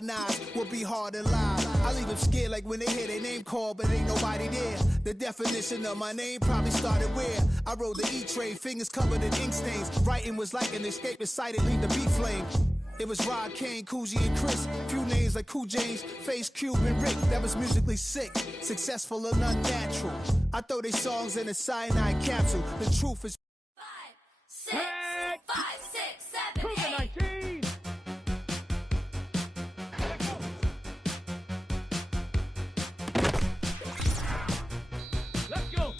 by Nas will be hard and live. I leave them scared like when they hear their name called, but ain't nobody there. The definition of my name probably started where I rode the E-train, fingers covered in ink stains. Writing was like an escape inside, leave the beat flame. It was Rod, Kane, Coogee, and Chris. Few names like Cool James, Face, Cube, and Rick. That was musically sick, successful and unnatural. I throw they songs in a cyanide capsule. The truth is 5, 6, 5, 6, 7, 8. Let's go.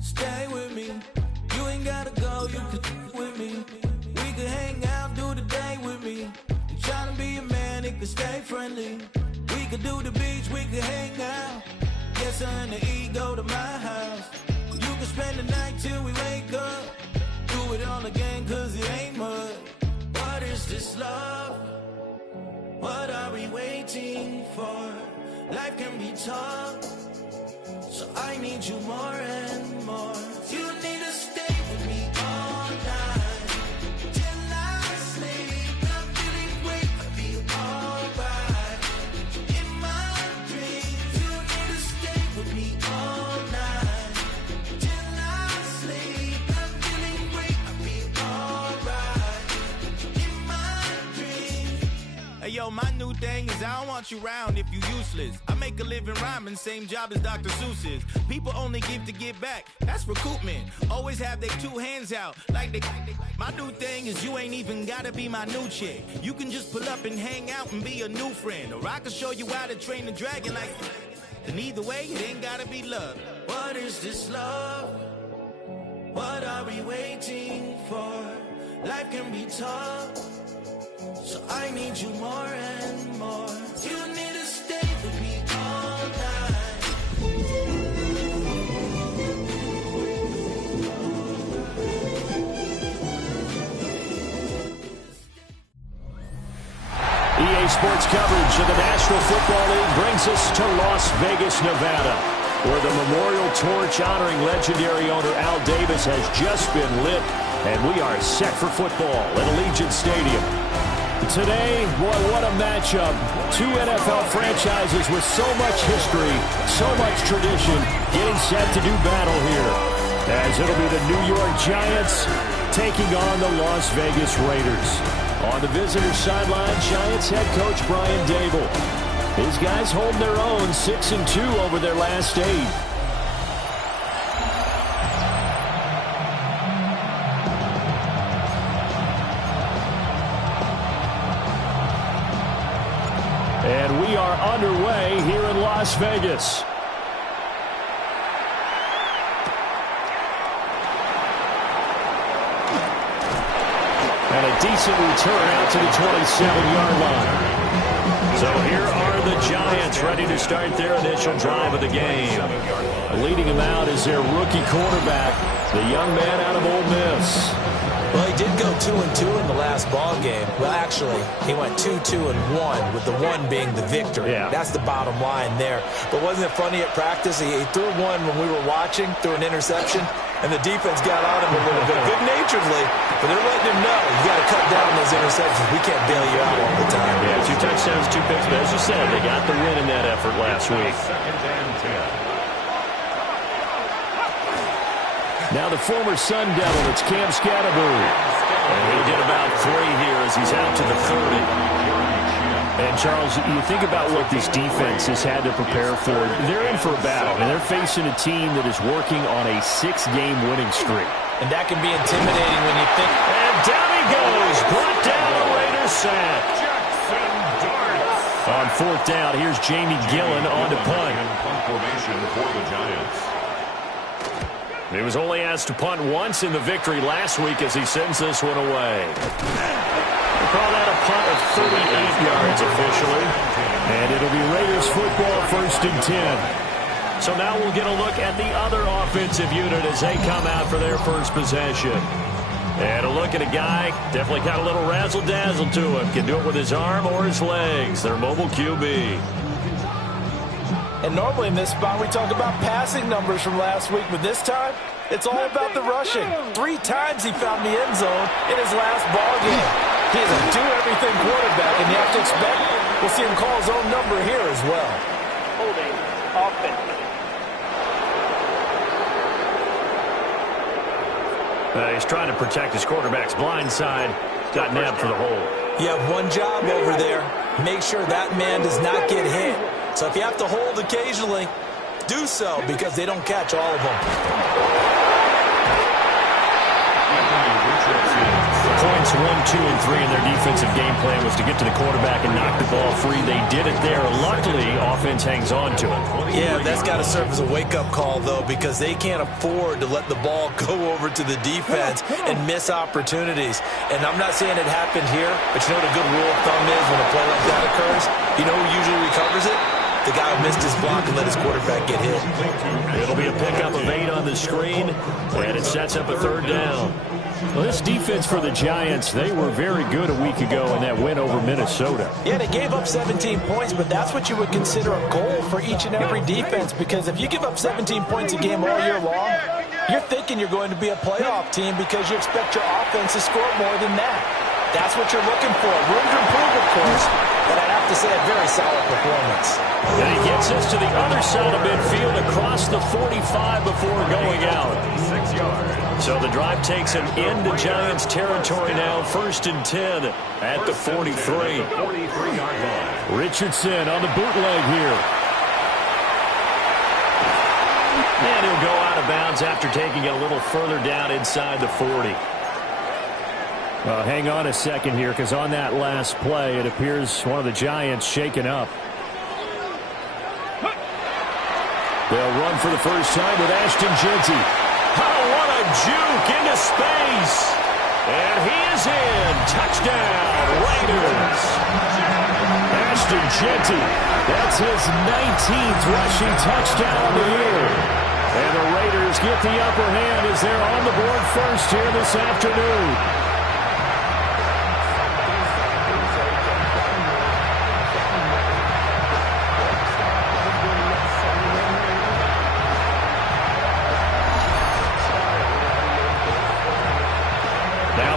Stay with me, you ain't gotta go, you could with me. We could hang out, do the day with me. You tryna be a man, it could stay friendly. We could do the beach, we could hang out. Get something to eat, go to my house. You can spend the night till we wake up. Do it all again, cause it ain't mud. What is this love? What are we waiting for? Life can be tough, so I need you more and more. You need to stay with me all night till I sleep. I'm feeling great, I feel alright. In my dreams, you need to stay with me all night till I sleep. I'm feeling great, I feel alright. In my dreams. Hey yo, my new thing is I don't want you around if you useless. I make a living rhyming, same job as Dr. Seuss's. People only give to get back, that's recoupment. Always have their two hands out, like they. My new thing is you ain't even gotta be my new chick. You can just pull up and hang out and be a new friend. Or I can show you how to train the dragon like. And either way, it ain't gotta be love. What is this love? What are we waiting for? Life can be tough, so I need you more and more. You need to stay with me all night. EA Sports coverage of the National Football League brings us to Las Vegas, Nevada, where the memorial torch honoring legendary owner Al Davis has just been lit, and we are set for football at Allegiant Stadium. Today, boy, what a matchup. Two NFL franchises with so much history, so much tradition, getting set to do battle here, as it'll be the New York Giants taking on the Las Vegas Raiders. On the visitor sideline, Giants head coach Brian Dable. His guys hold their own, 6-2 over their last 8. And we are underway here in Las Vegas. And a decent return out to the 27-yard line. So here are the Giants ready to start their initial drive of the game. Leading them out is their rookie quarterback, the young man out of Ole Miss. Well, he did go 2-2 in the last ball game. Well, actually, he went 2-2-1, with the one being the victory. Yeah. That's the bottom line there. But wasn't it funny at practice? He threw one when we were watching, threw an interception, and the defense got on him a little bit, good-naturedly. But they're letting him know, you got to cut down those interceptions. We can't bail you out all the time. Yeah, 2 touchdowns, 2 picks. But as you said, they got the win in that effort last week. Now the former Sun Devil, it's Cam Scatterbury. And he did about 3 here as he's out to the 30. And, Charles, you think about what this defense has had to prepare for. They're in for a battle, and they're facing a team that is working on a 6-game winning streak. And that can be intimidating when you think. And down he goes. Brought down a Raiders sack. On 4th down, here's Jamie Gillen on to punt. Punt formation for the Giants. He was only asked to punt once in the victory last week as he sends this one away. We call that a punt of 38 yards officially. And it'll be Raiders football, 1st and 10. So now we'll get a look at the other offensive unit as they come out for their first possession. And a look at a guy, definitely got a little razzle-dazzle to him. Can do it with his arm or his legs. Their mobile QB. And normally in this spot, we talk about passing numbers from last week, but this time, it's all about the rushing. 3 times he found the end zone in his last ball game. He is a do-everything quarterback, and you have to expect we'll see him call his own number here as well. Holding offense. He's trying to protect his quarterback's blind side. Got nabbed for the hole. You have one job over there. Make sure that man does not get hit. So if you have to hold occasionally, do so because they don't catch all of them. Points 1, 2, and 3 in their defensive game plan was to get to the quarterback and knock the ball free. They did it there. Luckily, offense hangs on to it. Yeah, that's got to serve as a wake-up call, though, because they can't afford to let the ball go over to the defense and miss opportunities. And I'm not saying it happened here, but you know what a good rule of thumb is when a play like that occurs? You know who usually recovers it? The guy who missed his block and let his quarterback get hit. It'll be a pickup of 8 on the screen, and it sets up a 3rd down. Well, this defense for the Giants, they were very good a week ago in that win over Minnesota. Yeah, they gave up 17 points, but that's what you would consider a goal for each and every defense, because if you give up 17 points a game all year long, you're thinking you're going to be a playoff team because you expect your offense to score more than that. That's what you're looking for. Room to improve, of course, but I have to say a very solid performance. And he gets us to the other side of midfield across the 45 before going out. 6 yards. So the drive takes him into Giants territory now, 1st and 10 at the 43. 43-yard line. Richardson on the bootleg here. And he'll go out of bounds after taking it a little further down inside the 40. Hang on a second here, because on that last play, it appears one of the Giants shaken up. They'll run for the first time with Ashton Jeanty. Oh, what a juke into space. And he is in. Touchdown, Raiders. Ashton Jeanty, that's his 19th rushing touchdown of the year. And the Raiders get the upper hand as they're on the board first here this afternoon.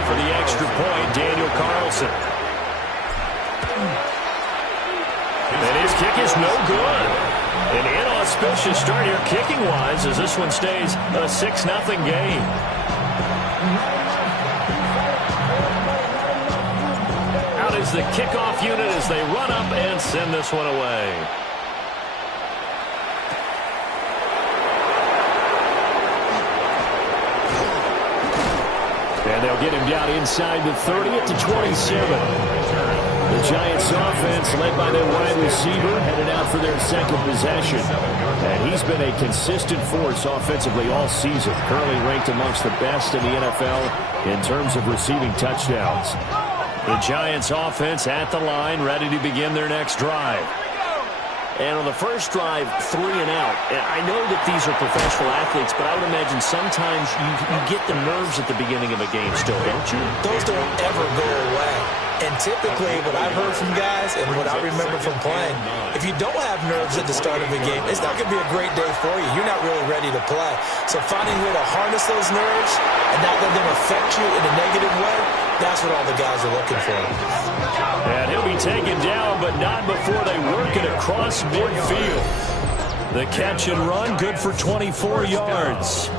For the extra point, Daniel Carlson. And his kick is no good. An inauspicious start here kicking-wise as this one stays a 6-0 game. Out is the kickoff unit as they run up and send this one away. And they'll get him down inside the 30 at the 27. The Giants offense led by their wide receiver headed out for their second possession. And he's been a consistent force offensively all season, currently ranked amongst the best in the NFL in terms of receiving touchdowns. The Giants offense at the line, ready to begin their next drive. And on the first drive, 3 and out. And I know that these are professional athletes, but I would imagine sometimes you get the nerves at the beginning of a game still, don't you? Those don't ever go away. And typically, what I've heard from guys and what I remember from playing, if you don't have nerves at the start of a game, it's not going to be a great day for you. You're not really ready to play. So finding a way to harness those nerves and not let them affect you in a negative way, that's what all the guys are looking for. And he'll be taken down, but not before they work it across midfield. The catch and run, good for 24 yards.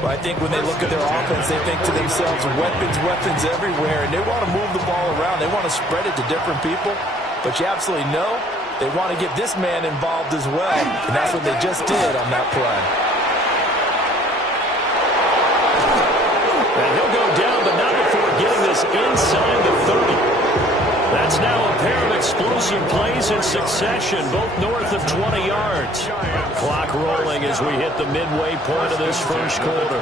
But I think when they look at their offense, they think to themselves, weapons everywhere, and they want to move the ball around. They want to spread it to different people. But you absolutely know they want to get this man involved as well, and that's what they just did on that play. And he'll go down, but not before getting this inside the 30. That's now a pair of explosive plays in succession, both north of 20 yards. Clock rolling as we hit the midway point of this first quarter.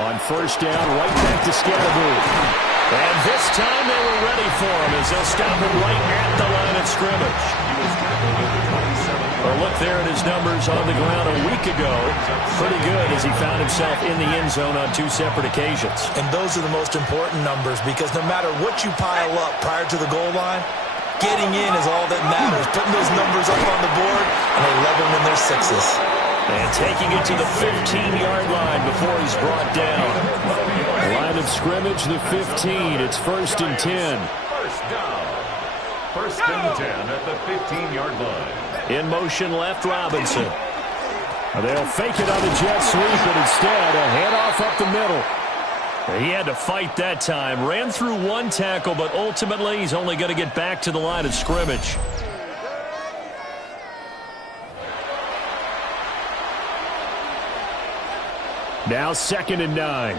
On first down, right back to Scatterbury. And this time they were ready for him as they'll stop him right at the line of scrimmage. A look there at his numbers on the ground a week ago. Pretty good as he found himself in the end zone on 2 separate occasions. And those are the most important numbers because no matter what you pile up prior to the goal line, getting in is all that matters. Putting those numbers up on the board, and they love them in their 6s. And taking it to the 15-yard line before he's brought down. Line of scrimmage, the 15. It's 1st and 10. First down. 1st and 10 at the 15-yard line. In motion left, Robinson. They'll fake it on the jet sweep, but instead a handoff up the middle. He had to fight that time. Ran through 1 tackle, but ultimately he's only going to get back to the line of scrimmage. Now 2nd and 9.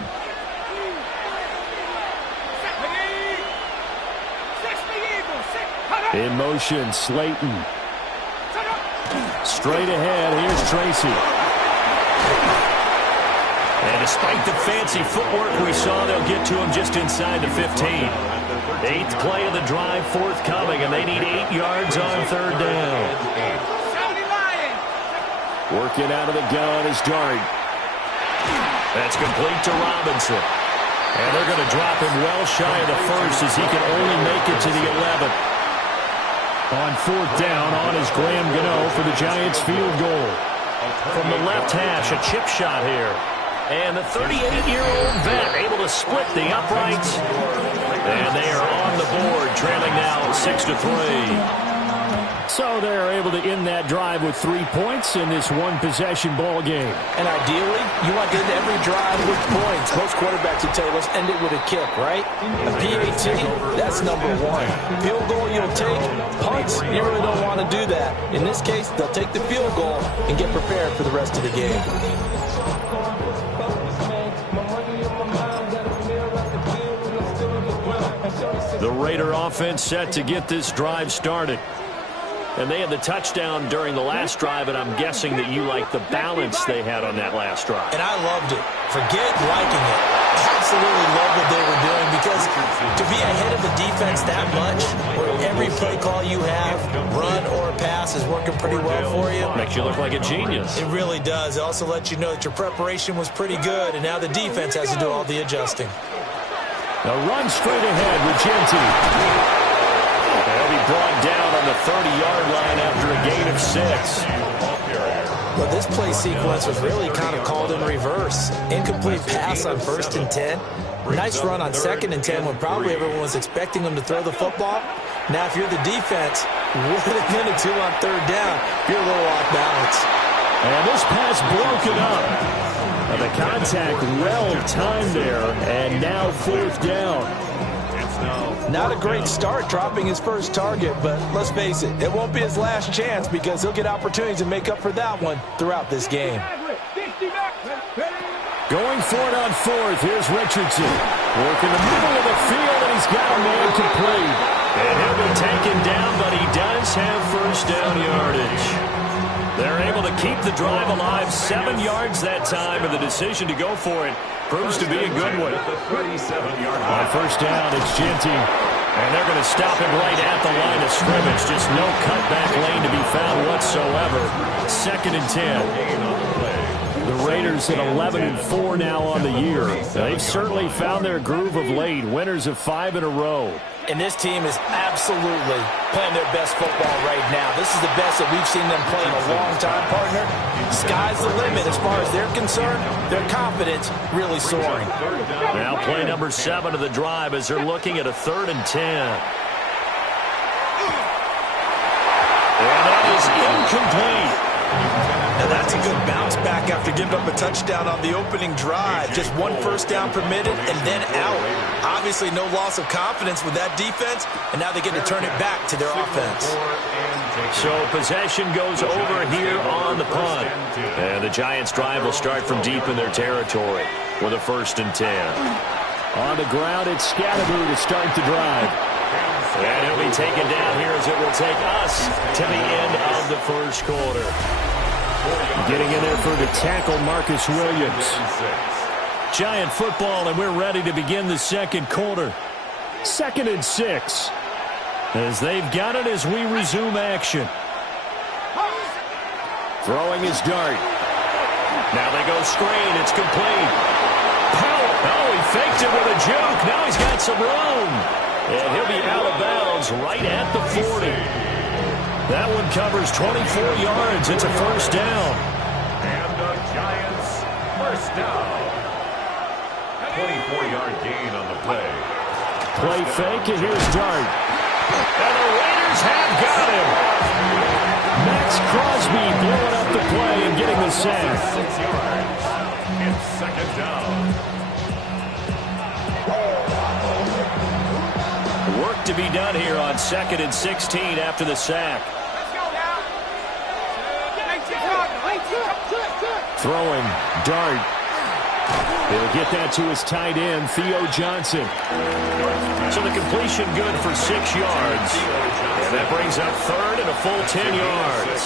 In motion, Slayton. Straight ahead, here's Tracy. And despite the fancy footwork we saw, they'll get to him just inside the 15. 8th play of the drive forthcoming, and they need 8 yards on 3rd down. Working out of the gun is Dart. That's complete to Robinson. And they're going to drop him well shy of the 1st as he can only make it to the 11th. On 4th down, on is Graham Gano for the Giants field goal. From the left hash, a chip shot here. And the 38-year-old vet able to split the uprights. And they are on the board, trailing now 6-3. So they're able to end that drive with 3 points in this one-possession ball game. And ideally, you want to end every drive with points. Most quarterbacks would tell you, let's end it with a kick, right? A PAT, that's number 1. Field goal you'll take. Punts, you really don't want to do that. In this case, they'll take the field goal and get prepared for the rest of the game. The Raider offense set to get this drive started. And they had the touchdown during the last drive, and I'm guessing that you like the balance they had on that last drive. And I loved it. Forget liking it. Absolutely love what they were doing because to be ahead of the defense that much, where every play call you have, run or pass, is working pretty well for you. Makes you look like a genius. It really does. It also lets you know that your preparation was pretty good, and now the defense has to do all the adjusting. A run straight ahead with Genty. They'll be brought down on the 30-yard line after a gain of 6. Well, this play sequence was really kind of called in reverse. Incomplete pass on 1st and 10. Nice run on 2nd and 10 when probably everyone was expecting them to throw the football. Now, if you're the defense, what are they going to do on 3rd down? You're a little off balance. And this pass broken up. And the contact well timed there, and now 4th down. Not a great start dropping his first target, but let's face it, it won't be his last chance because he'll get opportunities to make up for that one throughout this game. Going for it on 4th, here's Richardson. Working the middle of the field, and he's got a man complete. And he'll be taken down, but he does have first down yardage. They're able to keep the drive alive, 7 yards that time, and the decision to go for it proves to be a good one. On first down, it's Ginty. And they're going to stop him right at the line of scrimmage. Just no cutback lane to be found whatsoever. 2nd and 10. The Raiders at 11-4 now on the year. They've certainly found their groove of late. Winners of 5 in a row. And this team is absolutely playing their best football right now. This is the best that we've seen them play in a long time, partner. Sky's the limit as far as they're concerned. Their confidence really soaring. Now play number 7 of the drive as they're looking at a 3rd and 10. And that is incomplete. And that's a good bounce back after giving up a touchdown on the opening drive. Just 1 first down permitted and then out. Obviously no loss of confidence with that defense, and now they get to turn it back to their offense. So possession goes over here on the punt. And the Giants' drive will start from deep in their territory with a 1st and 10. On the ground, it's Scatterby to start the drive. And he'll be taken down here as it will take us to the end of the first quarter. Getting in there for the tackle, Marcus Williams. Giant football, and we're ready to begin the second quarter. 2nd and 6. As they've got it as we resume action. Throwing his dart. Now they go screen. It's complete. Powell. Oh, he faked it with a juke. Now he's got some room. And he'll be out of bounds right at the 40. That one covers 24 yards. It's a first down. And the Giants first down. 24-yard gain on the play. Play fake, and here's Dart. And the Raiders have got him. Max Crosby blowing up the play and getting the sack. 6 yards. It's 2nd down. Work to be done here on 2nd and 16 after the sack. Throwing, Dart. He'll get that to his tight end, Theo Johnson. So the completion good for 6 yards. And that brings up 3rd and a full 10 yards.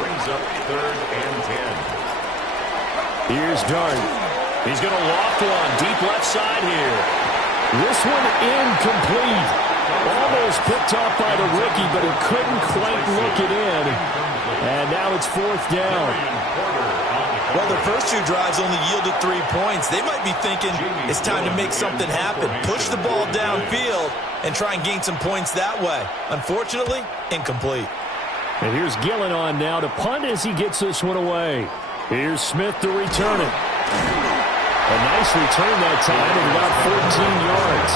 Brings up 3rd and 10. Here's Dart. He's going to loft one deep left side here. This one incomplete. Almost picked off by the rookie, but he couldn't quite look it in. And now it's 4th down. Well, their first 2 drives only yielded 3 points. They might be thinking it's time to make something happen. Push the ball downfield and try and gain some points that way. Unfortunately, incomplete. And here's Gillen on now to punt as he gets this one away. Here's Smith to return it. A nice return that time of about 14 yards.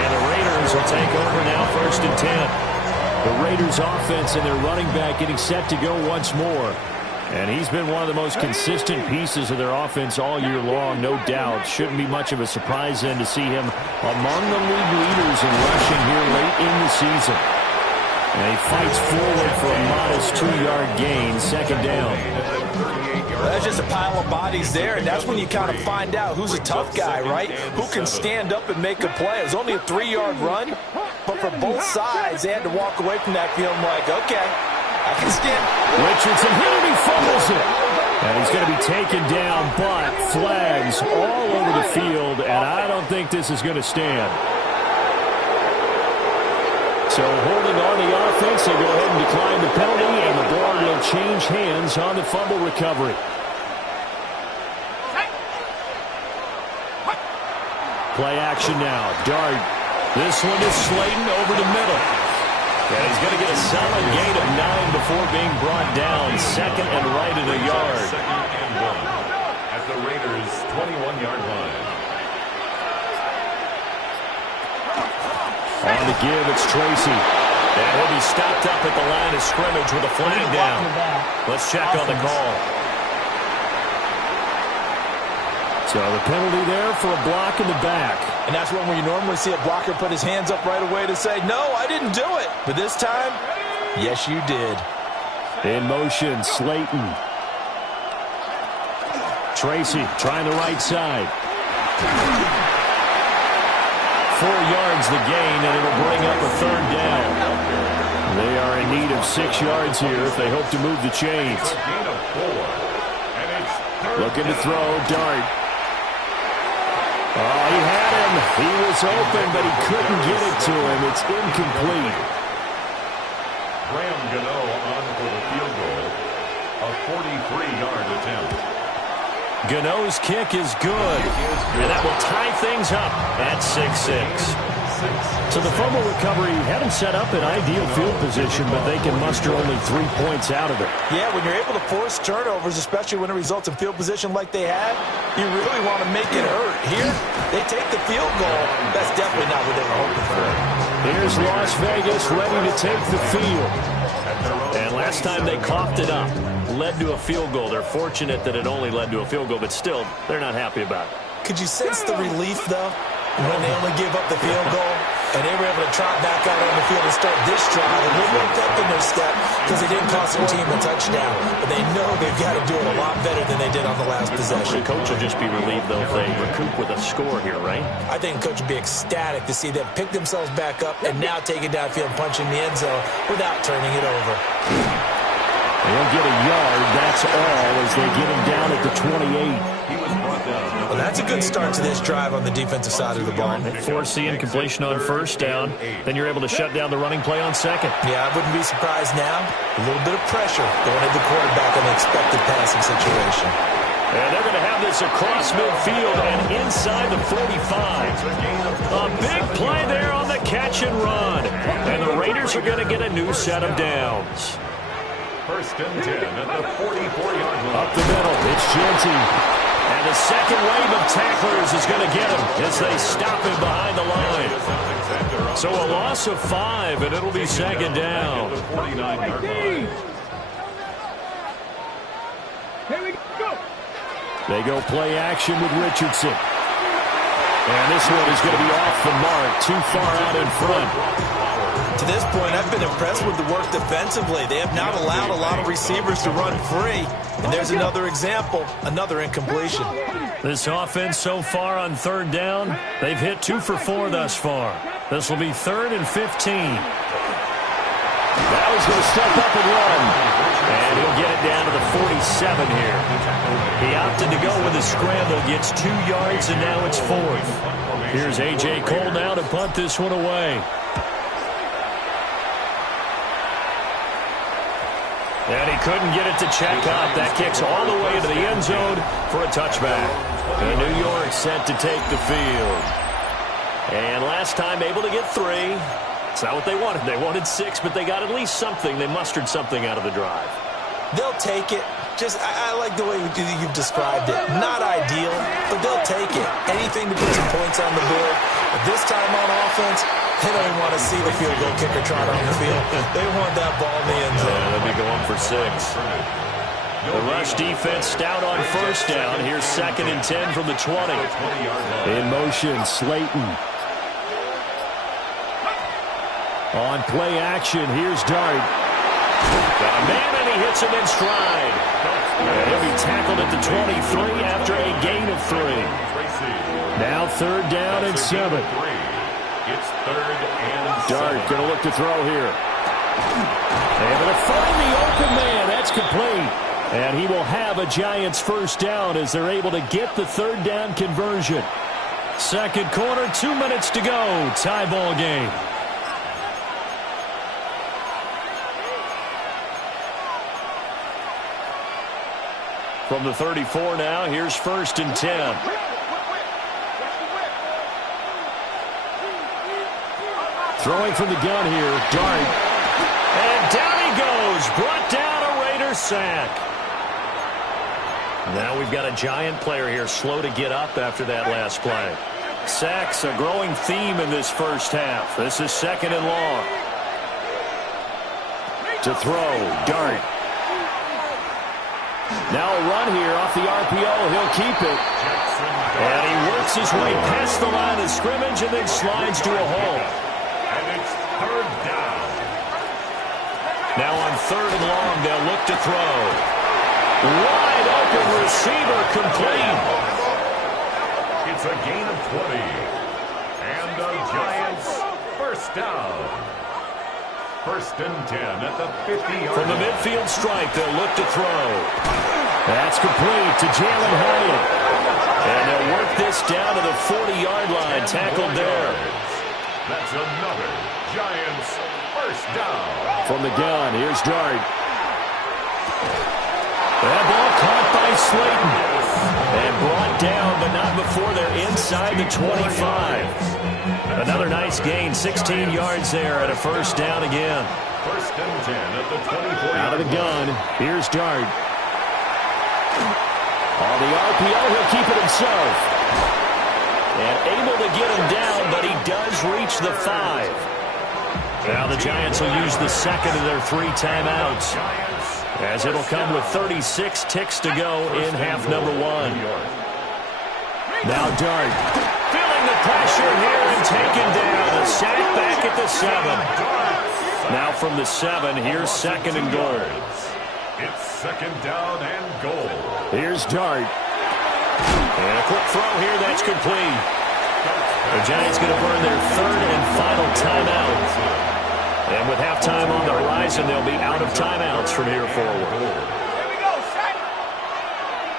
And the Raiders will take over now 1st and 10. The Raiders offense and their running back getting set to go once more. And he's been one of the most consistent pieces of their offense all year long, no doubt. Shouldn't be much of a surprise then to see him among the league leaders in rushing here late in the season. And he fights forward for a modest 2-yard gain, 2nd down. Well, that's just a pile of bodies there, and that's when you kind of find out who's a tough guy, right? Who can stand up and make a play. It was only a 3-yard run, but for both sides, they had to walk away from that feeling like, okay, I can stand. Richardson hit it, he fumbles it. And he's going to be taken down, but flags all over the field, and I don't think this is going to stand. So holding on the offense, they go ahead and decline the penalty, and the ball will change hands on the fumble recovery. Play action now. Dart. This one is Slayton over the middle. And he's going to get a solid gain of 9 before being brought down. 2nd and right at a yard. 2nd and 1 at the Raiders' 21-yard line. On the give, it's Tracy. And he'll be stopped up at the line of scrimmage with a flag down. Let's check on the call. So the penalty there for a block in the back. And that's when we normally see a blocker put his hands up right away to say, no, I didn't do it. But this time, yes, you did. In motion, Slayton. Tracy trying the right side. 4 yards the gain, and it'll bring up a 3rd down. They are in need of 6 yards here if they hope to move the chains. Looking to throw, Dart. Oh, he had him. He was open, but he couldn't get it to him. It's incomplete. Graham Gano on for the field goal. A 43-yard attempt. Gano's kick is good, and that will tie things up at 6-6. So the fumble recovery had him set up in ideal field position, but they can muster only 3 points out of it. Yeah, when you're able to force turnovers, especially when it results in field position like they had, you really want to make it hurt. Here, they take the field goal. That's definitely not what they were hoping for. Here's Las Vegas ready to take the field. And last time they coughed it up, led to a field goal. They're fortunate that it only led to a field goal, but still, they're not happy about it. Could you sense the relief, though, when they only gave up the field goal and they were able to trot back out on the field and start this drive a little more pep in their step because they didn't cost their team a touchdown. But they know they've got to do it a lot better than they did on the last possession. The coach will just be relieved, though, if they recoup with a score here, right? I think the coach would be ecstatic to see them pick themselves back up and now take it downfield and punch in the end zone without turning it over. They'll get a yard, that's all, as they get him down at the 28. Well, that's a good start to this drive on the defensive side of the ball. Force the incompletion on 1st down. Then you're able to shut down the running play on 2nd. Yeah, I wouldn't be surprised now. A little bit of pressure going at the quarterback on the expected passing situation. And they're going to have this across midfield and inside the 45. A big play there on the catch and run. And the Raiders are going to get a new set of downs. 1st and 10 at the 44-yard line. Up the middle, it's Genty. And the second wave of tacklers is going to get him as they stop him behind the line. So a loss of 5, and it'll be 2nd down. Here we go. They go play action with Richardson. And this one is going to be off the mark, too far out in front. To this point, I've been impressed with the work defensively. They have not allowed a lot of receivers to run free. And there's another example, another incompletion. This offense so far on 3rd down, they've hit 2 for 4 thus far. This will be 3rd and 15. Now he's going to step up and run. And he'll get it down to the 47 here. He opted to go with a scramble, gets 2 yards, and now it's 4th. Here's A.J. Cole now to punt this one away. And he couldn't get it to check up. That kicks all the way into the end zone for a touchback. And New York set to take the field. And last time able to get 3. It's not what they wanted. They wanted 6, but they got at least something. They mustered something out of the drive. They'll take it. I like the way you've described it. Not ideal, but they'll take it. Anything to put some points on the board. But this time on offense, they don't even want to see the field goal kicker trot on the field. They want that ball in the end zone. They'll be going for 6. The rush defense stout on 1st down. Here's 2nd and 10 from the 20. In motion, Slayton. On play action, here's Dart. Got a man, and he hits him in stride. And he'll be tackled at the 23 after a gain of 3. Now 3rd down and 7. It's 3rd and 7. Dart going to look to throw here. Able to find the open man. That's complete. And he will have a Giants 1st down as they're able to get the 3rd down conversion. 2nd quarter, 2 minutes to go. Tie ball game. From the 34 now, here's 1st and 10. Throwing from the gun here, Dart. And down he goes, brought down a Raider sack. Now we've got a Giant player here slow to get up after that last play. Sacks a growing theme in this 1st half. This is 2nd and long. To throw, Dart. Now a run here off the RPO. He'll keep it. And he works his way past the line of scrimmage and then slides to a hole. And it's 3rd down. Now on 3rd and long, they'll look to throw. Wide open receiver complete. It's a gain of 20. And a First down. 1st and 10 at the 50-yard line. From the midfield stripe, they'll look to throw. That's complete to Jalen Hyatt. And they'll work this down to the 40-yard line. Tackled there. That's another Giants first down. From the gun, here's Dart. That ball caught by Slayton. And brought down, but not before they're inside the 25. Another nice gain, 16 yards there at a first down again. 1st and 10 at the 24. Out of the gun, here's Dart. On the RPO, he'll keep it himself. And able to get him down, but he does reach the 5. Now the Giants will use the second of their 3 timeouts, as it'll come with 36 ticks to go in half number 1. Now Dart, feeling the pressure here and taken down. A sack back at the 7. Now from the 7, here's 2nd and goal. It's 2nd down and goal. Here's Dart. And a quick throw here, that's complete. The Giants going to burn their 3rd and final timeout. And with halftime on the horizon, they'll be out of timeouts from here forward. Here we go, set.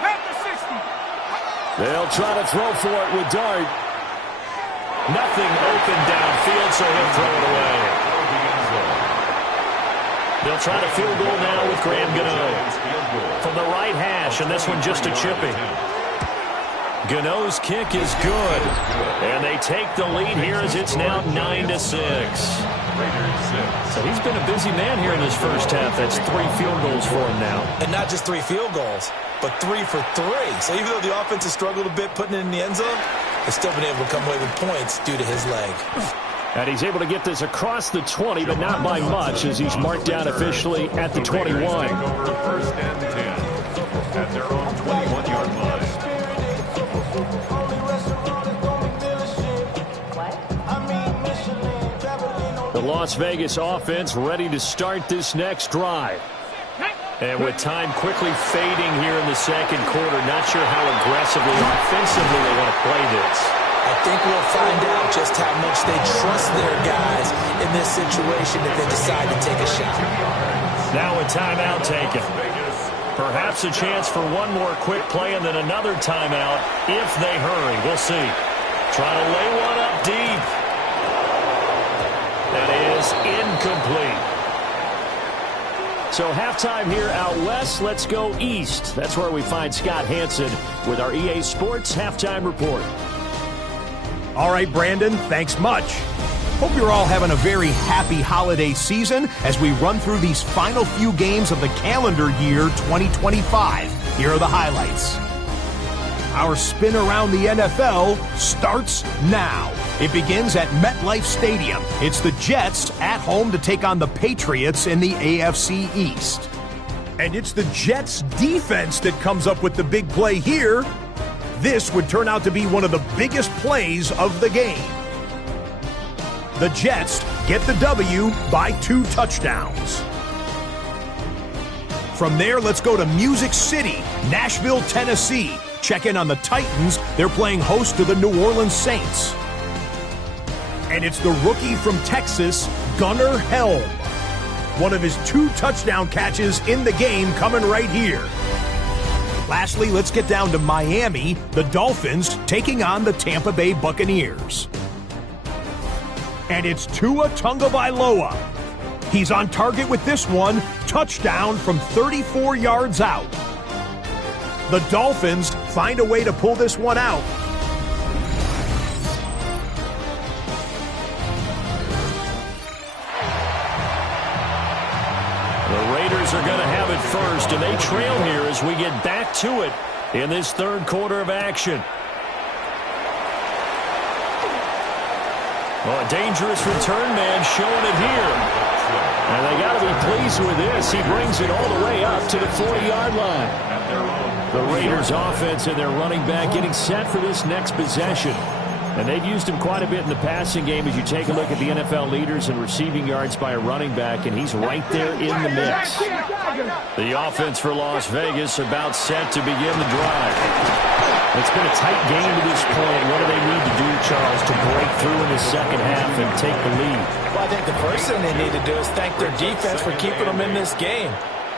Back to 60. They'll try to throw for it with Dart. Nothing open downfield, so he'll throw it away. They'll try to field goal now with Graham Gano from the right hash, and this one just a chipping. Gano's kick is good, and they take the lead here as it's now 9-6. So he's been a busy man here in this first half. That's 3 field goals for him now. And not just 3 field goals, but 3 for 3. So even though the offense has struggled a bit putting it in the end zone, they've still been able to come away with points due to his leg. And he's able to get this across the 20, but not by much, as he's marked down officially at the 21. Take over 1st and 10 at their own 21-yard line. The Las Vegas offense ready to start this next drive. And with time quickly fading here in the second quarter, not sure how aggressively offensively they want to play this. I think we'll find out just how much they trust their guys in this situation if they decide to take a shot. Now a timeout taken. Perhaps a chance for one more quick play and then another timeout if they hurry. We'll see. Trying to lay one up deep. That is incomplete. So halftime here out west. Let's go east. That's where we find Scott Hanson with our EA Sports Halftime Report. All right, Brandon, thanks much. Hope you're all having a very happy holiday season as we run through these final few games of the calendar year 2025. Here are the highlights. Our spin around the NFL starts now. It begins at MetLife Stadium. It's the Jets at home to take on the Patriots in the AFC East. And it's the Jets defense that comes up with the big play here. This would turn out to be one of the biggest plays of the game. The Jets get the W by 2 touchdowns. From there, let's go to Music City, Nashville, Tennessee. Check in on the Titans. They're playing host to the New Orleans Saints. And it's the rookie from Texas, Gunnar Helm. One of his 2 touchdown catches in the game coming right here. Lastly, let's get down to Miami, the Dolphins taking on the Tampa Bay Buccaneers. And it's Tua Tagovailoa. He's on target with this one, touchdown from 34 yards out. The Dolphins find a way to pull this one out. The Raiders are going to have it first, and they trail here as we get back to it in this third quarter of action. Well, a dangerous return man showing it here. And they got to be pleased with this. He brings it all the way up to the 40-yard line. The Raiders offense and their running back getting set for this next possession. And they've used him quite a bit in the passing game as you take a look at the NFL leaders in receiving yards by a running back, and he's right there in the mix. The offense for Las Vegas about set to begin the drive. It's been a tight game to this point. What do they need to do, Charles, to break through in the second half and take the lead? Well, I think the first thing they need to do is thank their defense for keeping them in this game.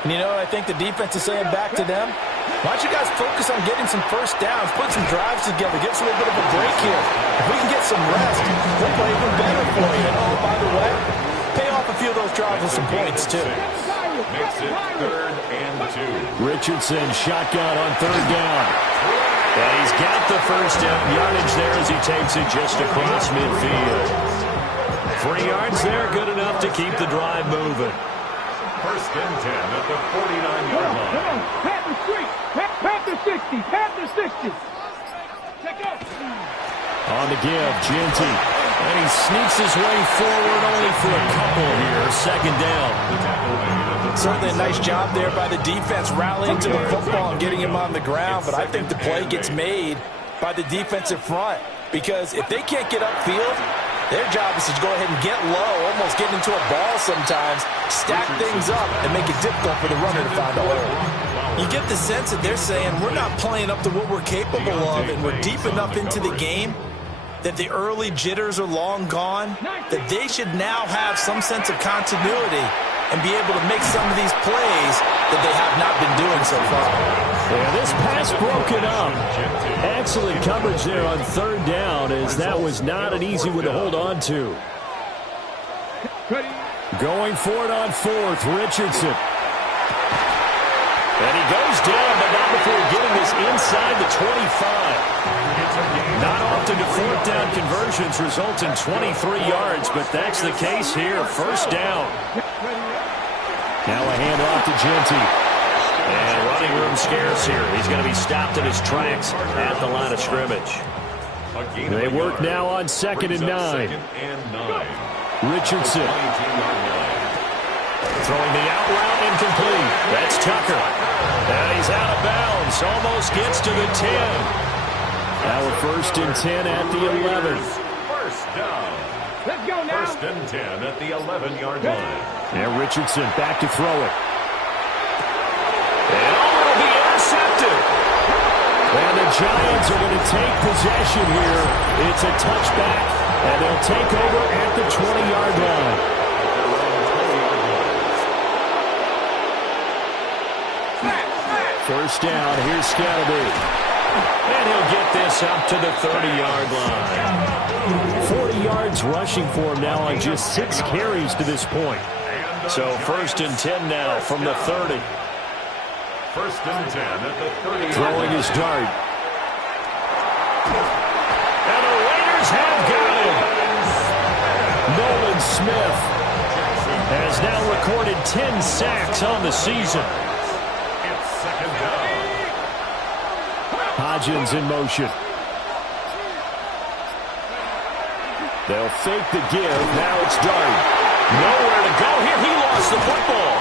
And you know what I think the defense is saying back to them? Why don't you guys focus on getting some first downs, put some drives together, give us a little bit of a break here. If we can get some rest, we'll play even better for you. And oh, by the way, pay off a few of those drives with some points, too. Makes it 3rd and 2. Richardson shotgun on 3rd down. And he's got the first down yardage there as he takes it just across midfield. 3 yards there, good enough to keep the drive moving. 1st and 10 at the 49-yard line. Come on, pat the street, pat the 60, pat the 60. Check out. On the give, Jeanty. And he sneaks his way forward only for a couple here. 2nd down. Certainly a nice job there by the defense rallying to the football and getting him on the ground. But I think the play gets made by the defensive front. Because if they can't get upfield, their job is to go ahead and get low, almost get into a ball sometimes, stack things up, and make it difficult for the runner to find a hole. You get the sense that they're saying we're not playing up to what we're capable of, and we're deep enough into the game that the early jitters are long gone, that they should now have some sense of continuity and be able to make some of these plays that they have not been doing so far. Yeah, this pass broken up. Excellent coverage there on 3rd down, as that was not an easy one to hold on to. Going for it on 4th, Richardson. And he goes down, but not before getting this inside the 25. Not often do 4th down conversions result in 23 yards, but that's the case here. 1st down. Now a handoff to Jeanty. And running room scarce here. He's going to be stopped in his tracks at the line of scrimmage. They work now on 2nd and 9. Richardson. Throwing the out route incomplete. That's Tucker. And he's out of bounds. Almost gets to the 10. Now a 1st and 10 at the 11. 1st down. Let's go now. 1st and 10 at the 11-yard line. And Richardson back to throw it. And it'll be intercepted. And the Giants are going to take possession here. It's a touchback, and they'll take over at the 20-yard line. First down, here's Scalabrine. And he'll get this up to the 30-yard line. 40 yards rushing for him now on just 6 carries to this point. So 1st and 10 now from the 30. 1st and 10 at the 30. Throwing his dart. And the Raiders have got him. Nolan Smith has now recorded 10 sacks on the season. Hodgins in motion. They'll fake the give. Now it's Dart. Nowhere to go here. He lost the football.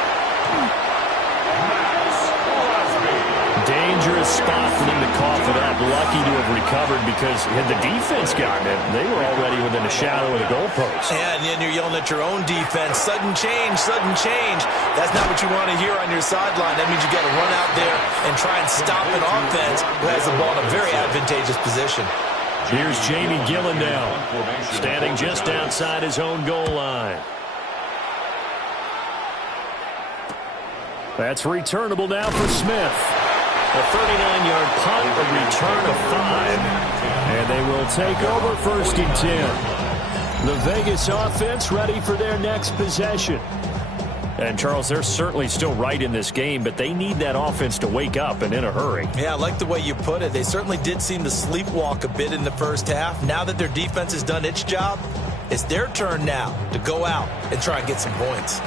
Dangerous spot for them to cough it up. Lucky to have recovered because had the defense gotten it, they were already within the shadow of the goalpost. Yeah, and then you're yelling at your own defense. Sudden change, sudden change. That's not what you want to hear on your sideline. That means you got to run out there and try and stop an offense who has the ball in a very advantageous position. Here's Jamie Gillen now, standing just outside his own goal line. That's returnable now for Smith. A 39-yard punt, a return of 5. And they will take over 1st and 10. The Vegas offense ready for their next possession. And, Charles, they're certainly still right in this game, but they need that offense to wake up and in a hurry. Yeah, I like the way you put it. They certainly did seem to sleepwalk a bit in the first half. Now that their defense has done its job, it's their turn now to go out and try and get some points.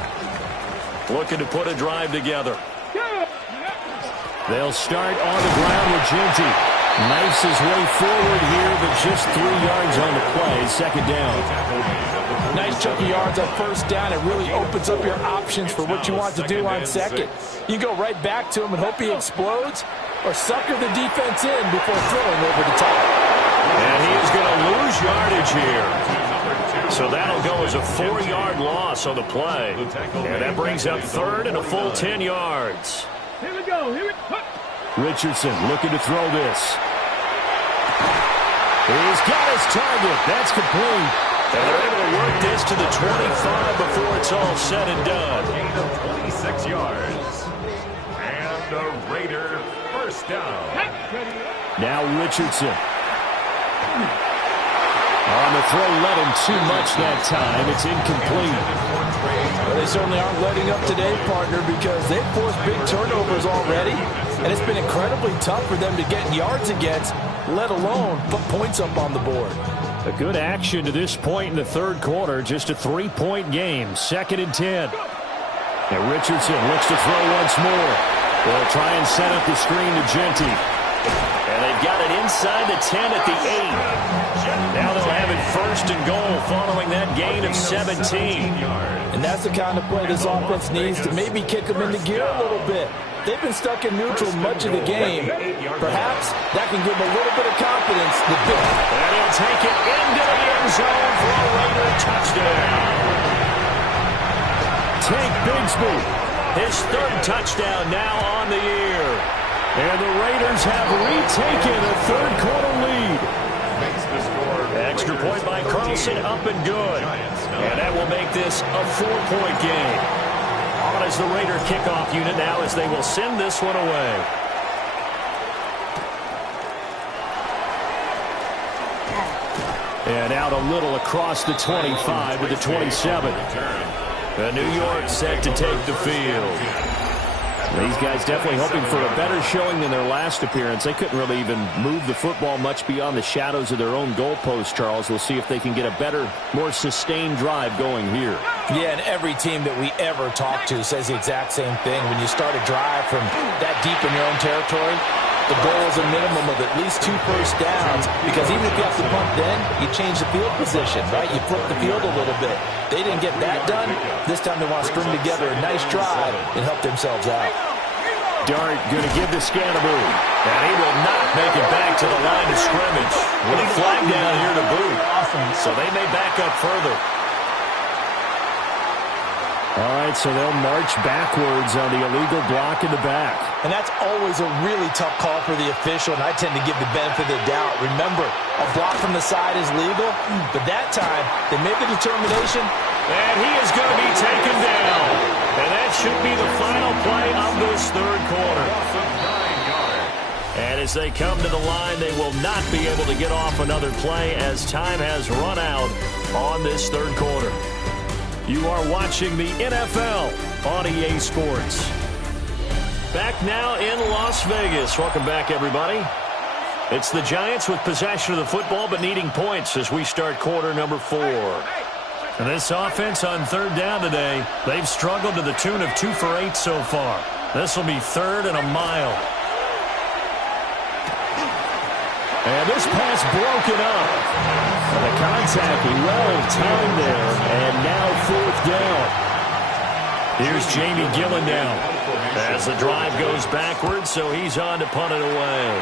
Looking to put a drive together. They'll start on the ground with Jeanty. Knifes his way forward here, but just 3 yards on the play. 2nd down. Nice chunk of yards on 1st down. It really opens up your options for what you want to do on 2nd. You go right back to him and hope he explodes, or sucker the defense in before throwing over the top. And he is going to lose yardage here. So that'll go as a 4-yard loss on the play. And that brings up 3rd and a full 10 yards. Here we go. Here we go. Richardson looking to throw this. He's got his target. That's complete. And they're able to work this to the 25 before it's all said and done. Gain of 26 yards. And the Raider first down. Now Richardson. On the throw, let him too much that time. It's incomplete. Well, they certainly aren't letting up today, partner, because they've forced big turnovers already, and it's been incredibly tough for them to get yards against, let alone put points up on the board. A good action to this point in the third quarter. Just a 3-point game. 2nd and 10. Now Richardson looks to throw once more. They'll try and set up the screen to Genty. And they've got it inside the 10 at the 8. Now they'll have it 1st and goal following that gain of 17. And that's the kind of play this offense needs to maybe kick them into gear a little bit. They've been stuck in neutral much of the game. Perhaps that can give them a little bit of confidence. And he'll take it into the end zone for a Raider touchdown. Tank Bigsby, his 3rd touchdown now on the year. And the Raiders have retaken a third-quarter lead. Extra point by Carlson, up and good. And that will make this a 4-point game. On as the Raider kickoff unit now as they will send this one away. And out a little across the 25 to the 27. New York set to take the field. These guys definitely hoping for a better showing than their last appearance. They couldn't really even move the football much beyond the shadows of their own goalpost, Charles. We'll see if they can get a better, more sustained drive going here. Yeah, and every team that we ever talk to says the exact same thing. When you start a drive from that deep in your own territory, the goal is a minimum of at least 2 first downs, because even if you have to punt then, you change the field position, right? You flip the field a little bit. They didn't get that done. This time they want to string together a nice drive and help themselves out. Dart going to give the Scannaboo. And he will not make it back to the line of scrimmage with a flag down here to boot. So they may back up further. All right, so they'll march backwards on the illegal block in the back. And that's always a really tough call for the official, and I tend to give the benefit of the doubt. Remember, a block from the side is legal, but that time they make a determination. And he is going to be taken down. And that should be the final play of this third quarter. And as they come to the line, they will not be able to get off another play as time has run out on this third quarter. You are watching the NFL on EA Sports. Back now in Las Vegas. Welcome back, everybody. It's the Giants with possession of the football but needing points as we start quarter number 4. And this offense on third down today, they've struggled to the tune of 2 for 8 so far. This will be 3rd and a mile. And this pass broken up. And the contact well timed there. And now 4th down. Here's Jamie Gillen now. As the drive goes backwards, so he's on to punt it away.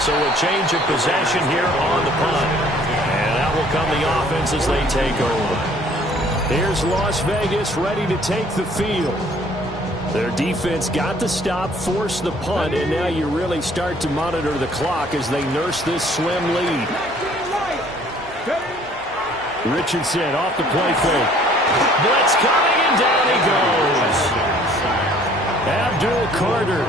So a change of possession here on the punt. And out will come the offense as they take over. Here's Las Vegas ready to take the field. Their defense got the stop, forced the punt, and now you really start to monitor the clock as they nurse this slim lead. Richardson off the play fake. Blitz coming, and down he goes. Abdul Carter.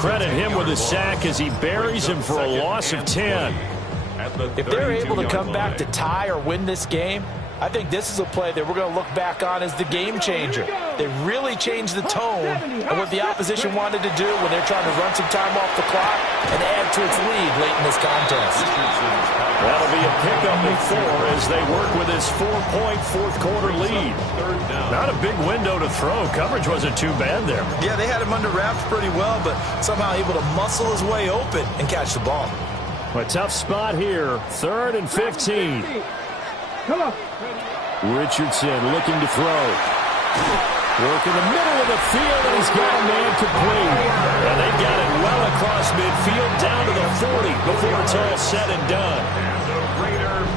Credit him with a sack as he buries him for a loss of 10. If they're able to come back to tie or win this game, I think this is a play that we're going to look back on as the game changer. They really changed the tone of what the opposition wanted to do when they're trying to run some time off the clock and add to its lead late in this contest. That'll be a pickup at 4 as they work with this 4-point fourth-quarter lead. Not a big window to throw. Coverage wasn't too bad there. Yeah, they had him under wraps pretty well, but somehow able to muscle his way open and catch the ball. A tough spot here. 3rd and 15. Come on. Richardson looking to throw. Work in the middle of the field, and he's got a man complete. And they've got it well across midfield down to the 40 before it's all said and done. And the Raiders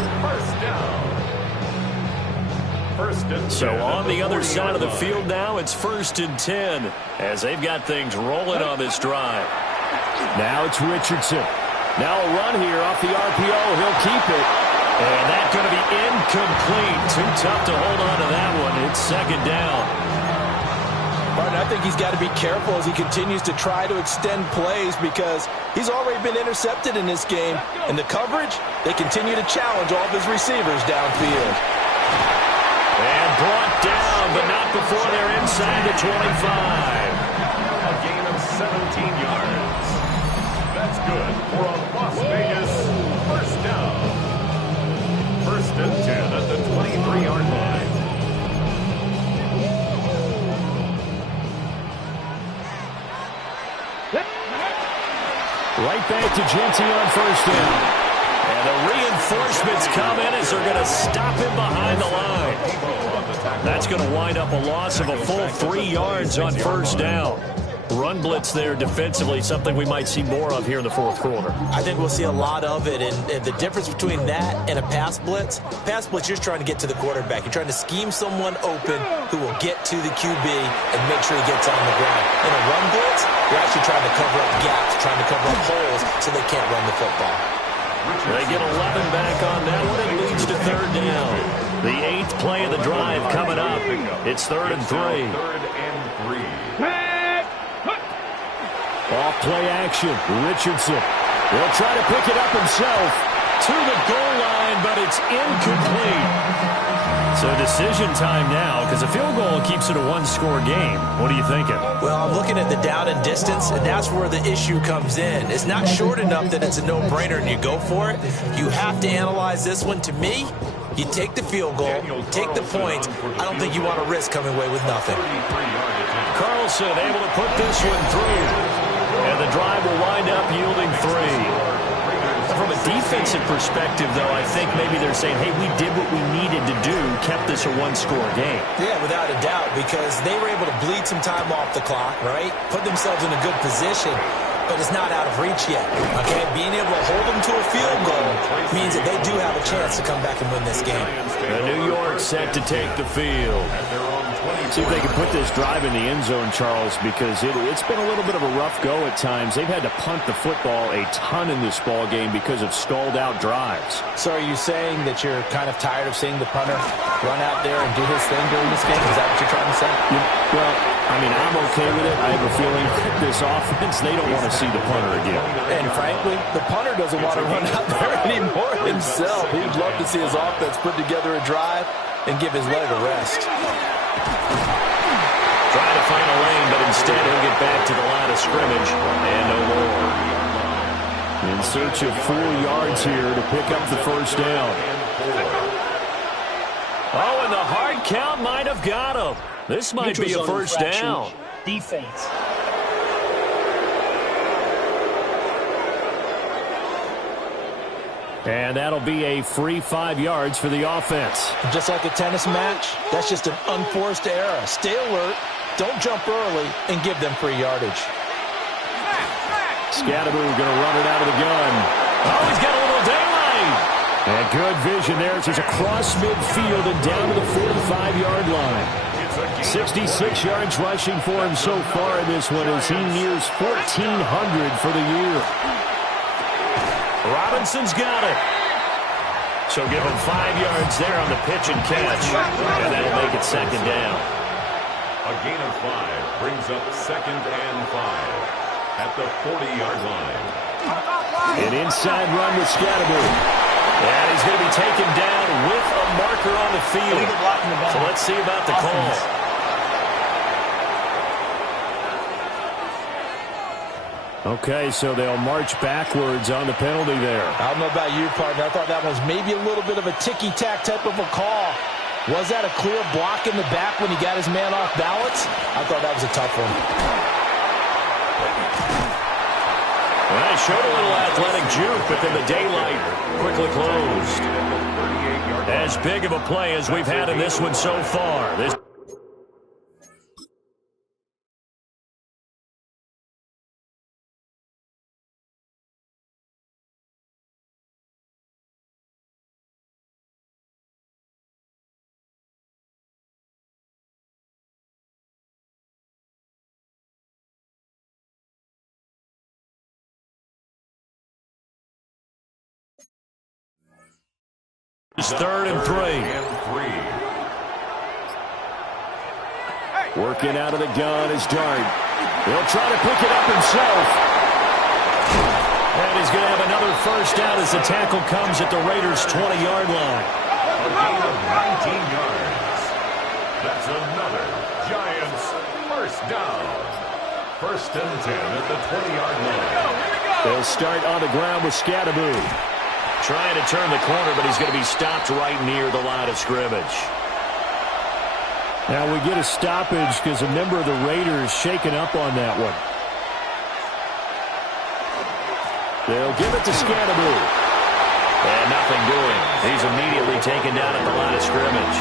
first down. So on the other side of the field now, it's 1st and 10 as they've got things rolling on this drive. Now it's Richardson. Now a run here off the RPO. He'll keep it. And that's going to be incomplete. Too tough to hold on to that one. It's second down. Martin, I think he's got to be careful as he continues to try to extend plays because he's already been intercepted in this game. And the coverage, they continue to challenge all of his receivers downfield. And brought down, but not before they're inside the 25. A gain of 17 yards. That's good for a Las Vegas first down. First and 10 at the 23-yard line. Right back to Genty on first down. And the reinforcements come in as they're going to stop him behind the line. That's going to wind up a loss of a full 3 yards on first down. Run blitz there defensively, something we might see more of here in the fourth quarter. I think we'll see a lot of it, and the difference between that and a pass blitz, you're just trying to get to the quarterback. You're trying to scheme someone open who will get to the QB and make sure he gets on the ground. In a run blitz, you're actually trying to cover up gaps, trying to cover up holes so they can't run the football. They get 11 back on that one. It leads to third down. The 8th play of the drive coming up. It's 3rd and 3. Third and 3. Off play action. Richardson. He'll try to pick it up himself to the goal line, but it's incomplete. So decision time now because a field goal keeps it a one-score game. What are you thinking? Well, I'm looking at the down and distance, and that's where the issue comes in. It's not short enough that it's a no-brainer and you go for it. You have to analyze this one. To me, you take the field goal, take the points. I don't think you want to risk coming away with nothing. Carlson able to put this one through. And the drive will wind up yielding 3. From a defensive perspective, though, I think maybe they're saying, hey, we did what we needed to do, kept this a one-score game. Yeah, without a doubt, because they were able to bleed some time off the clock, right? Put themselves in a good position, but it's not out of reach yet, okay? Being able to hold them to a field goal means that they do have a chance to come back and win this game. And New York set to take the field. See if they can put this drive in the end zone, Charles, because it's been a little bit of a rough go at times. They've had to punt the football a ton in this ball game because of stalled-out drives. So are you saying that you're kind of tired of seeing the punter run out there and do his thing during this game? Is that what you're trying to say? Yeah, well, I mean, I'm okay with it. I have a feeling this offense, they don't want to see the punter again. And frankly, the punter doesn't want to run out there anymore himself. He'd love to see his offense put together a drive and give his leg a rest. Trying to find a lane, but instead he'll get back to the line of scrimmage and no more. In search of 4 yards here to pick up the first down. Oh, and the hard count might have got him. This might be a first down. Defense. And that'll be a free 5 yards for the offense. Just like a tennis match, that's just an unforced error. Stay alert, don't jump early, and give them free yardage. Scatteroo going to run it out of the gun. Oh, he's got a little daylight. And good vision there as he's across midfield and down to the 45-yard line. 66 yards rushing for him so far in this one as he nears 1,400 for the year. Robinson's got it. So give him 5 yards there on the pitch and catch. And that'll make it second down. A gain of 5 brings up 2nd and 5 at the 40-yard line. An inside run with Scatteroo. And he's going to be taken down with a marker on the field. So let's see about the call. Okay, so they'll march backwards on the penalty there. I don't know about you, partner. I thought that was maybe a little bit of a ticky-tack type of a call. Was that a clear block in the back when he got his man off balance? I thought that was a tough one. Well, he showed a little athletic juke, but then the daylight quickly closed. As big of a play as we've had in this one so far. This It's 3rd and 3. Working out of the gun is Dart. He'll try to pick it up himself. And he's going to have another first down as the tackle comes at the Raiders' 20-yard line. A gain of 19 yards. That's another Giants first down. 1st and 10 at the 20-yard line. They'll start on the ground with Scatteroo. Trying to turn the corner, but he's going to be stopped right near the line of scrimmage. Now we get a stoppage because a member of the Raiders shaken up on that one. They'll give it to Scatteroo. And nothing doing. He's immediately taken down at the line of scrimmage.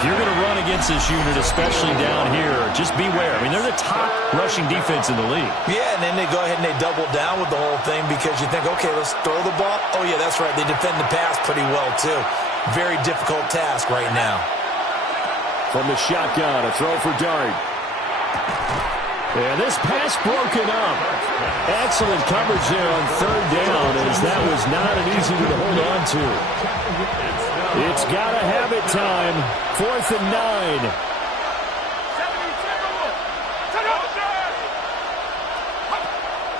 If you're going to run against this unit, especially down here, just beware. I mean, they're the top rushing defense in the league. Yeah, and then they go ahead and they double down with the whole thing because you think, okay, let's throw the ball. Oh, yeah, that's right. They defend the pass pretty well, too. Very difficult task right now. From the shotgun, a throw for Dart. And this pass broken up. Excellent coverage there on 3rd down, as that was not an easy one to hold on to. It's got to have it time. 4th and 9.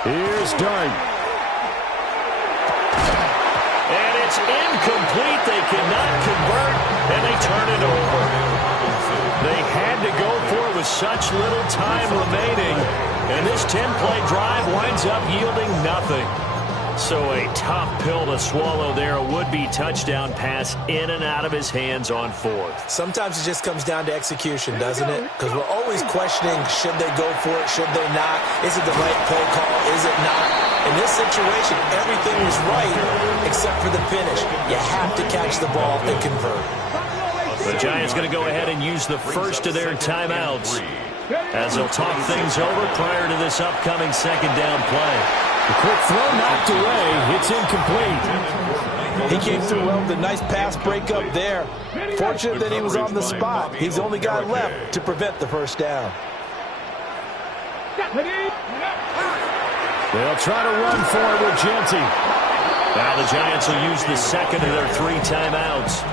Here's Dart. And it's incomplete. They cannot convert, and they turn it over. They had to go for it with such little time remaining, and this 10-play drive winds up yielding nothing. So a tough pill to swallow there. A would-be touchdown pass in and out of his hands on 4th. Sometimes it just comes down to execution, doesn't it? Because we're always questioning, should they go for it, should they not? Is it the right play call, is it not? In this situation, everything was right except for the finish. You have to catch the ball and convert. The Giants going to go ahead and use the first of their timeouts as they'll talk things over prior to this upcoming 2nd down play. The quick throw knocked away. It's incomplete. He came through well with a nice pass breakup there. Fortunate that he was on the spot. He's the only guy left to prevent the first down. They'll try to run for it with Genty. Now the Giants will use the 2nd of their 3 timeouts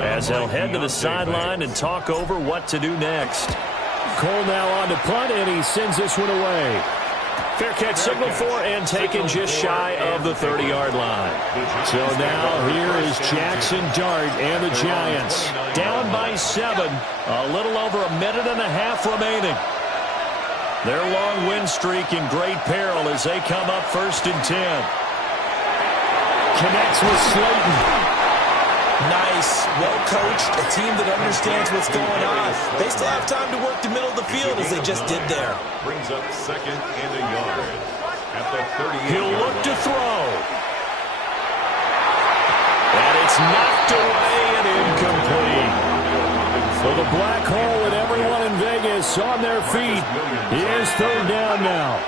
as they'll head to the sideline and talk over what to do next. Cole now on to punt, and he sends this one away. Fair catch signal for and taken just shy of the 30-yard line. So now here is Jackson Dart and the Giants. Down by 7, a little over a minute and a half remaining. Their long win streak in great peril as they come up 1st and 10. Connects with Slayton. Nice, well-coached, a team that understands what's going on. They still have time to work the middle of the field as they just did there. Brings up 2nd and a yard at the 38. He'll look to throw. And it's knocked away and incomplete. So the black hole and everyone in Vegas on their feet. Here's 3rd down now.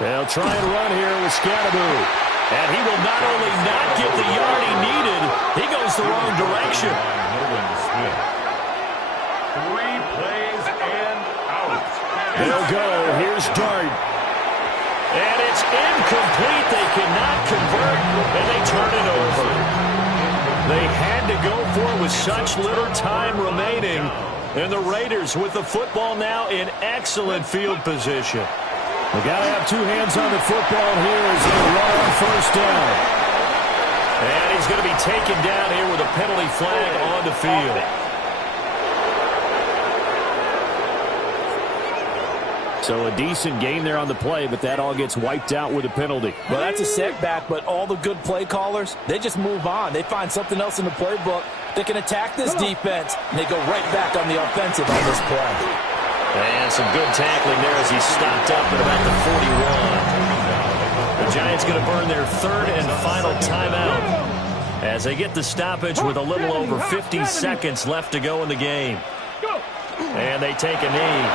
They'll try and run here with Scatteroo. And he will not only not get the yard he needed, he goes the wrong direction. 3 plays and out. They'll go. Here's Dart. And it's incomplete. They cannot convert, and they turn it over. They had to go for it with such little time remaining. And the Raiders with the football now in excellent field position. They got to have 2 hands on the football here as they run on 1st down. And he's going to be taken down here with a penalty flag on the field. So a decent game there on the play, but that all gets wiped out with a penalty. Well, that's a setback, but all the good play callers, they just move on. They find something else in the playbook that can attack this defense, and they go right back on the offensive on this play. And some good tackling there as he's stopped up at about the 41. The Giants going to burn their 3rd and final timeout as they get the stoppage with a little over 50 seconds left to go in the game. And they take a knee.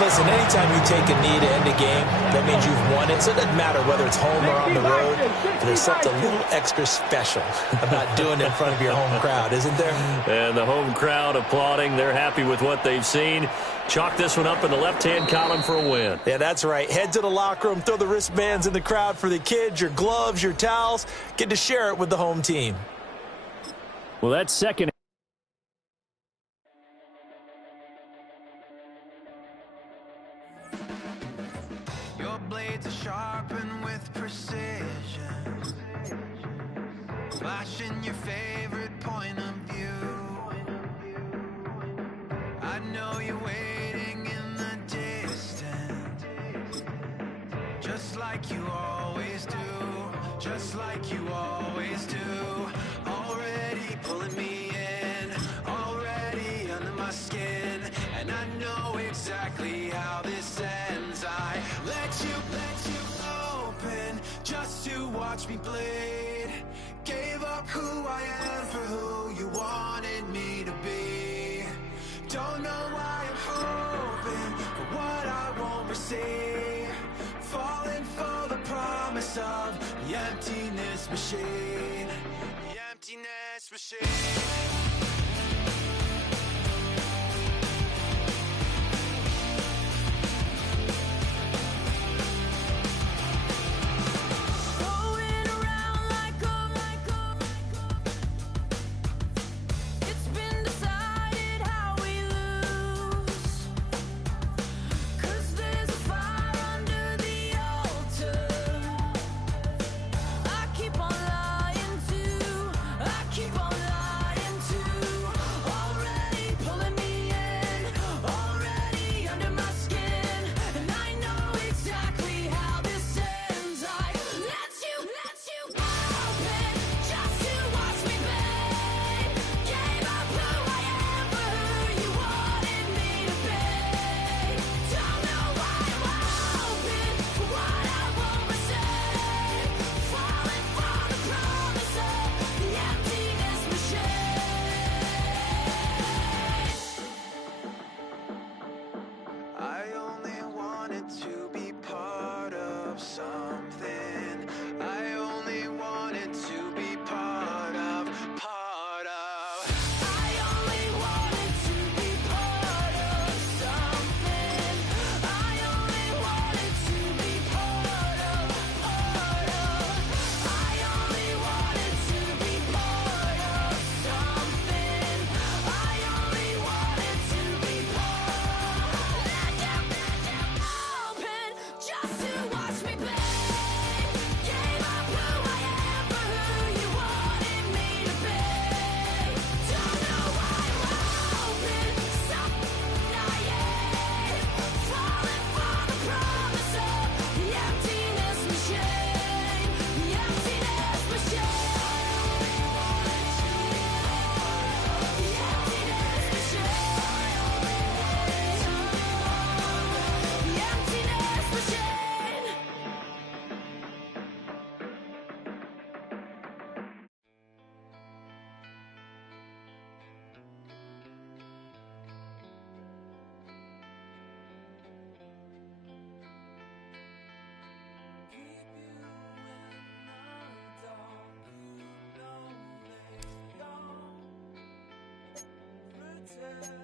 Listen, anytime you take a knee to end a game, that means you've won it. So it doesn't matter whether it's home or on the road. But there's something a little extra special about doing it in front of your home crowd, isn't there? And the home crowd applauding. They're happy with what they've seen. Chalk this one up in the left-hand column for a win. Yeah, that's right. Head to the locker room, throw the wristbands in the crowd for the kids, your gloves, your towels. Get to share it with the home team. Well, that's second. Your blades are sharpened with precision, flashing your favorite point of view. I know you're waiting in the distance, just like you always do, just like you always do. Already pulling me in, already under my skin, and I know exactly how this ends. I let you open just to watch me bleed. Gave up who I am for who you wanted me to be. Don't know why I'm hoping for what I won't receive. Falling for the promise of the emptiness machine. The emptiness machine. Yeah.